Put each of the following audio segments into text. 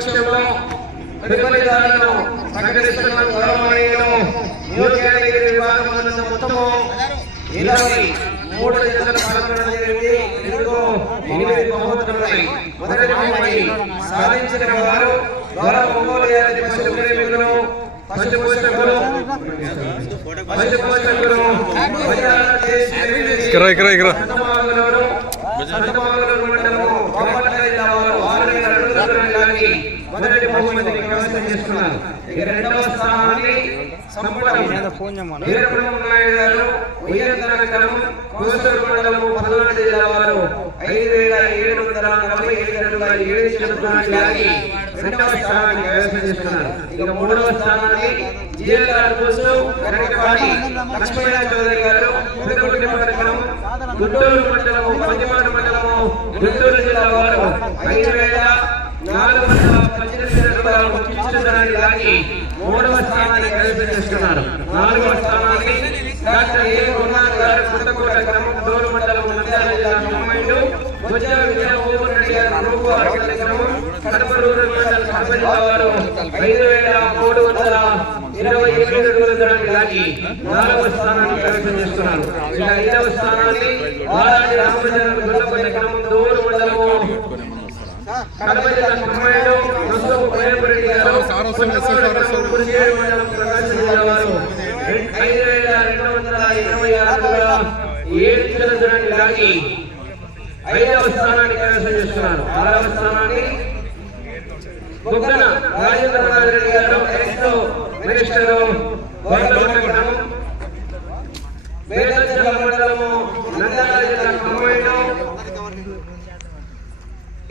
పక్షంలో తదుపరి దాడులను ప్రకటిస్తున్న గౌరవనీయులు న్యూ కేటగిరీ విభాగం మొత్తము ఇరవై మూడు జతలు పాల్గొనడం జరిగింది. ఇందులో ఎనిమిది బహుమతులున్నాయి. మొదటి బహుమతి సాధించిన వారు గౌరవ ఒంగోలు జాతి పశు ప్రేమికులు పశు పోషకులు పశు పోషకులు ఇక్కడ ఇక్కడ ఇక్కడ సంతమాగలూరు సంతమాగలూరు మండలము బాపట్ల జిల్లా వారు ఆరు వేల రెండు వందల లాగి మొదటి బహుమతిని చేస్తున్నారు. ఇక రెండవ స్థానాన్ని సంపడం వీరబ్రహ్మ నాయుడు గారు ఉయ్యంతనకరం కోసూరు మండలము పల్నాడు జిల్లా వారు ఐదు వేల ఏడు వందల నలభై ఐదు ఏడు రెండవ స్థానానికి ఇక మూడవ స్థానాన్ని జిఎల్ఆర్ కనకపాటి లక్ష్మీనారాయణ చౌదరి గారు గుంటూరు మండలము పంచమాడ మండలము గుంటూరు జిల్లా వారు ఐదు వేల నాలుగు వందల పద్దెనిమిది రూపాయలు ఇచ్చిన లాగి మూడవ స్థానాన్ని కైవసం చేసుకున్నారు నాలుగవ స్థానాన్ని డాక్టర్ ఏ గురునాథ్ గారు పుట్టకోట గ్రామం డోరు మండలం నంద్యాల జిల్లా కమ్మైండు భుజ విజయ మోహన్ రెడ్డి గారు రూపు ఆటల గ్రామం కడప రూరల్ మండలం కడప వారు ఐదు వేల మూడు వందల ఇరవై ఎనిమిది రోజులకి లాగి నాలుగవ స్థానాన్ని కైవసం ఇక ఐదవ స్థానాన్ని వారాది రామచంద్ర గుల్లపల్లి గ్రామం దూరు మండలము కడప జిల్లా కమ్మాయిలో ఐదవ స్థానాన్ని కైవసం చేస్తున్నారు. ఆరవ స్థానాన్ని రాజేంద్రనాథ్ రెడ్డి గారు ఎక్స్ మినిస్టర్ గ్రామం వేదచల మండలము నంద్యాల జిల్లా కమ్మాయిలో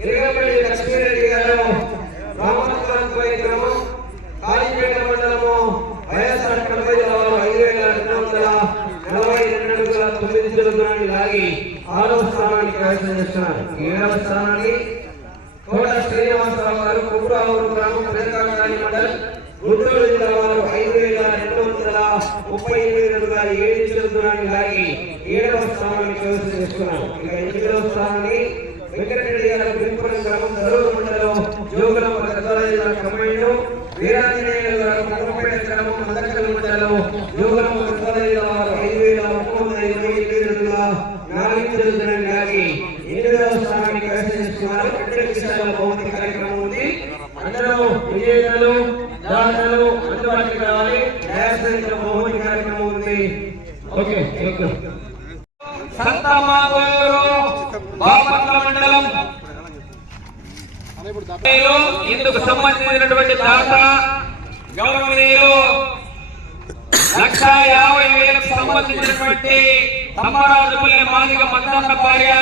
ఇరగపల్లి లక్ష్మీరెడ్డి గారు రామపురంపై గ్రామం కాళీపేట మండలము వైఎస్ఆర్ కడప జిల్లా వారు ఐదు వేల రెండు వందల నలభై రెండు అడుగుల తొమ్మిది దూరాన్ని లాగి ఆరవ స్థానాన్ని చేస్తున్నారు. ఏడవ స్థానాన్ని కోట శ్రీనివాసరావు గారు కుకురావూరు గ్రామం ప్రజాకాని మండలం గుంటూరు జిల్లా వారు ఐదు వేల రెండు వందల ముప్పై ఎనిమిది అడుగుల ఏడు ఇంచుల గారికి ఏడవ స్థానాన్ని ప్రవేశం చేస్తున్నారు. ఇక ఎనిమిదవ స్థానాన్ని వెంకటరెడ్డి గారు గ్రామం దరూరు మండలం జోగులం గద్వాల జిల్లా కమాండు వీరాంజనేయ గారు కొత్తపేట గ్రామం మదకల్ మండలం జోగులం గద్వాల జిల్లా వారు ఐదు వేల మూడు వందల ఇరవై ఎనిమిది అడుగుల నాలుగు దూరాన్ని లాగి ఎనిమిదవ స్థానాన్ని కైవసం చేసుకున్నారు రెండు నిమిషాల భౌతిక కార్యక్రమం ఉంది అందరూ విజేతలు దాతలు అందుబాటులోకి రావాలి న్యాయస్థానిక భౌతిక కార్యక్రమం ఉంది ఓకే ఓకే సంతమాగూరు బాపట్ల మండలం ఇందుకు సంబంధించినటువంటి దాత గౌరవనీయులు లక్ష యాభై వేలకు సంబంధించినటువంటి తమ్మరాజుపల్లి మాదిగ మద్దన్న భార్య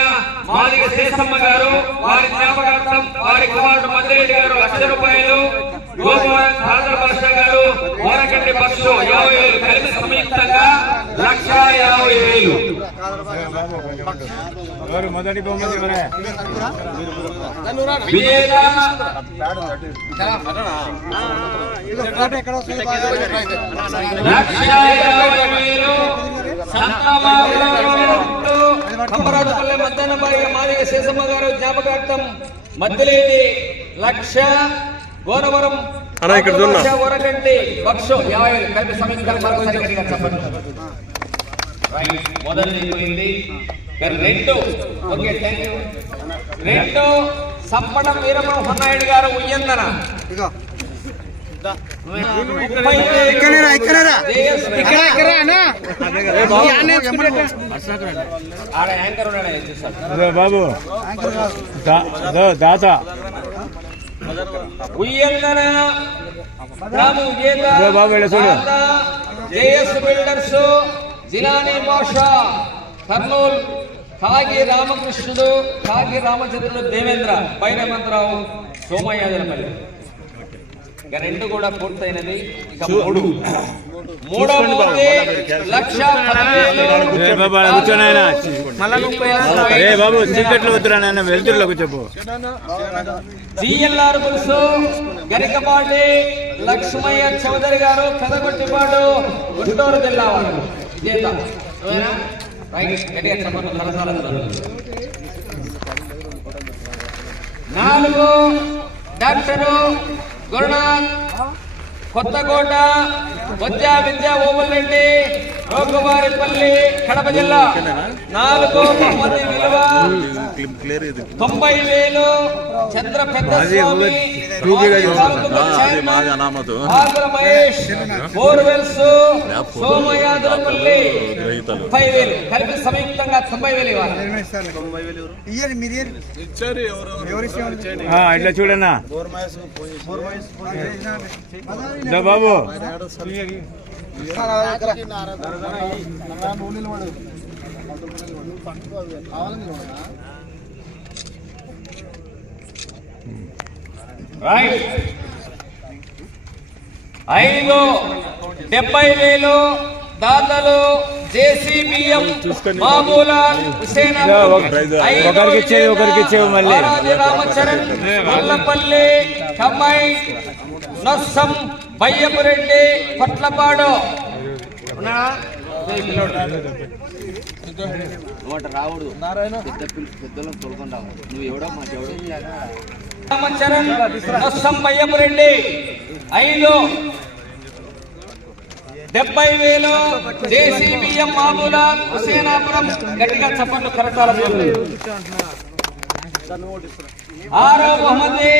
మాదిగ శేషమ్మ గారు వారి జ్ఞాపకార్థం వారి కుమారుడు మద్దిరెడ్డి గారు లక్ష రూపాయలు గోపాల్ ఖాదర్ బాషా గారు ఓరగంటి పక్షు యాభై వేలు కలిపి సంయుక్తంగా లక్ష యాభై వేలు ఎవరు మొదటి బహుమతి సంతమాపల్లి మద్దన్నబాయి మాదిగ శేషమ్మ గారు జ్ఞాపకార్థం మద్దిలేని లక్ష గోనవరం అన్న, ఇక్కడ యాభై కలిపి మరొకసారి గట్టిగా చెప్పండి రెండు. ఓకే థ్యాంక్ యూ రెండు వీరమోహన్ నాయుడు గారు ఉయ్యందన. బాబు. దాత. Uyyandana. Ramu Babu, JS builders. Jilani మోషా Kurnool. కాగి రామకృష్ణుడు కాగి రామచంద్రుడు దేవేంద్ర బైరమంతరావు సోమయాజనపల్లి ఇక రెండు కూడా పూర్తయినది ఇక మూడు. మూడో మూర్తి లక్ష పదివేలు. ఏ బాబు చీకట్లో వద్దురా జిఎల్ఆర్ బుల్సు గరికపాటి లక్ష్మయ్య చౌదరి గారు పెదగొట్టిపాడు గుంటూరు జిల్లా వారు నాలుగు డాక్టరు గురునాథ్ కొత్తకోట బొజ్జా విద్యా ఓబుల్రెడ్డి రోగువారిపల్లి కడప జిల్లా. నాలుగు తొంభై వేలు చంద్ర పెద్ద స్వామి మహేష్ బోర్వెల్స్ సోమయాదులపల్లి గ్రహీతలు. ముప్పై వేలు కలిపి సంయుక్తంగా తొంభై వేలు ఇవ్వాలి. ఇయ్యండి మీరు ఇయ్యండి. ఎవరు ఇచ్చేవాళ్ళు? ఆ, ఇట్లా చూడన్నా. బాబు. రైట్. ఐదు డెబ్బై వేలు దాతలు జేసీబీఎం మామూలాల్ హుసేన్ ఒకరికి ఒకరికి ఇచ్చేవి మళ్ళీ. రామచరణ్ వల్లపల్లి కమ్మై నొస్సం బయ్యపురెడ్డి కొట్లపాడు. ఉన్నాడా? రామచరణ్ నొస్సం రెడ్డి ఐదు. డెబ్బై వేలు జేసీబీఎం మామూల హుసేనాపురం గట్టిగా చప్పట్లు కరటాల ఆరో బహుమతి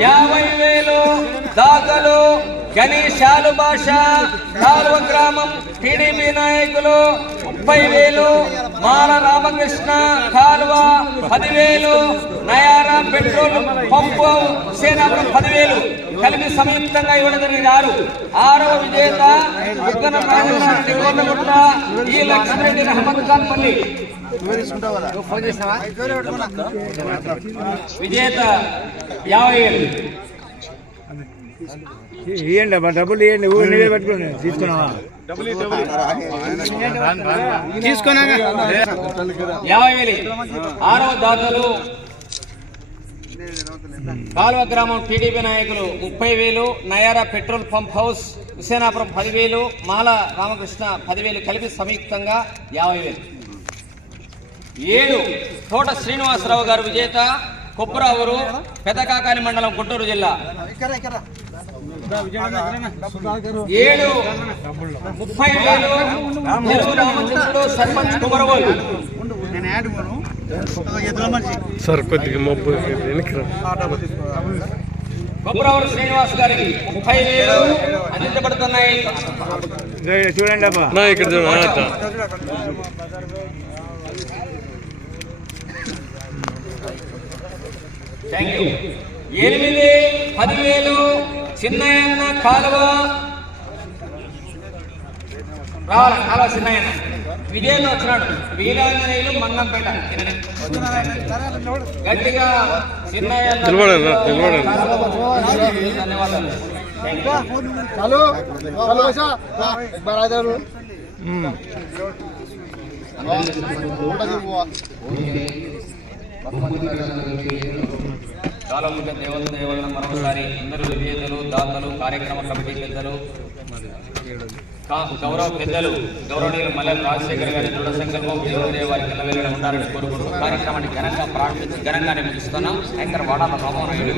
యాభై వేలు దాతలు గణేశాలు భాష కాలువ గ్రామం టీడీపీ నాయకులు ముప్పై వేలు మాల రామకృష్ణ కాలువ పదివేలు నయారా పెట్రోల్ పంపు సేనాపురం పదివేలు. కలిపి సంయుక్తంగా ఇవ్వడం జరిగింది. ఆరు. ఆరవ విజేత ఉగ్గన రాజేశ్వరి కోటగుట్ట ఈ లక్ష్మణరెడ్డి రహమత్ ఖాన్ పల్లి. విజేత యాభై ఏళ్ళు ఇవ్వండి డబ్బులు ఇవ్వండి ఊరు నీవే పెట్టుకోండి తీసుకున్నావా? తీసుకున్నాక యాభై వేలు ఆరవ దాతలు కాలువ గ్రామం టీడీపీ నాయకులు ముప్పై వేలు Nayara petrol pump house Husenapuram పదివేలు మాల రామకృష్ణ పదివేలు కలిపి సంయుక్తంగా యాభై వేలు ఏడు తోట శ్రీనివాసరావు గారు విజేత కొప్పురావురు పెదకాకాని మండలం గుంటూరు జిల్లా ఏడు ముప్పై వేలు. సర్పంచ్ సార్ కొద్దిగా మబ్బు కొప్పురావురు శ్రీనివాస్ గారికి ముప్పై వేలు అందించబడుతున్నాయి. చూడండి నా ఇక్కడ చూడు, ఆ, అట్ట. థ్యాంక్ యూ ఎనిమిది పదివేలు చిన్నయన్న కాలువ. రావాలి కాలువ చిన్నయన్న. విజయంలో వచ్చినాడు. వీరాంజనేయులు మంగంపేట. గట్టిగా నిలబడండి. ధన్యవాదాలు హలో హలో బరాదరు ఉమ్. చాలా ముఖ్య దేవత దేవులను మరొకసారి అందరూ విజేతలు దాతలు కార్యక్రమ కమిటీ పెద్దలు గౌరవ పెద్దలు గౌరవనీయులు మల్ల రాజశేఖర్ గారి దృఢ సంకల్పం దేవుడే వారికి నిలవేళ ఉండాలని కోరుకుంటూ కార్యక్రమాన్ని ఘనంగా ప్రార్థించి ఘనంగా నిర్మిస్తున్నాం శంకర్ వాడాల రామారాయుడు